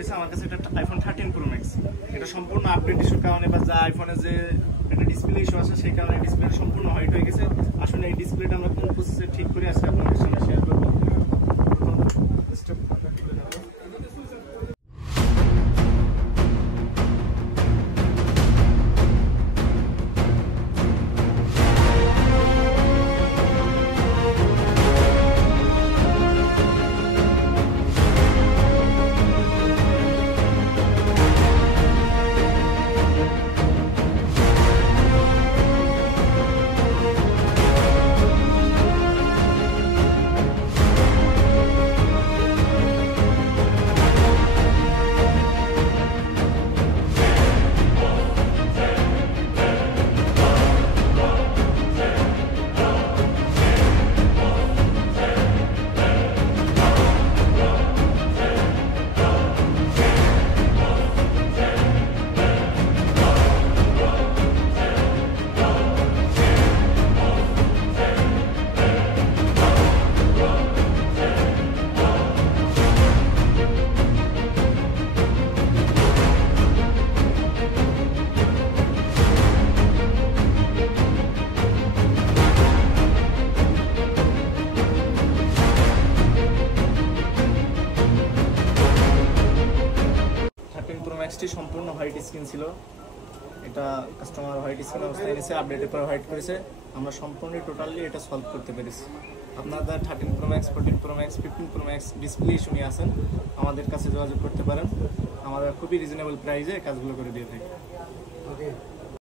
হয়েছে আমার কাছে এটা আইফোন 13 প্রো ম্যাক্স। এটা সম্পূর্ণ আপডেট ইস্যুর কারণে বা যা আইফোনে যে একটা ডিসপ্লে ইস্যু আছে সেই কারণে ডিসপ্লেটা সম্পূর্ণ হোয়াইট হয়ে গেছে। আসলে এই ডিসপ্লেটা আমরা কোন প্রসেসে ঠিক করে আজকে আপনাদের সামনে শেয়ার করব। সম্পূর্ণ হোয়াইট স্ক্রিন ছিল, এটা কাস্টমার হোয়াইট স্ক্রিন অবস্থায় এনেছে, আপডেটের পর হোয়াইট করেছে। আমরা সম্পূর্ণ টোটালি এটা সলভ করতে পেরেছি। আপনারা 13 pro max, 14 pro max, 15 pro max display issue নিয়ে আসেন, আমাদের কাছে যোগাযোগ করতে পারেন। আমরা খুবই রিজনেবল প্রাইসে কাজগুলো করে দিয়ে থাকি। ওকে।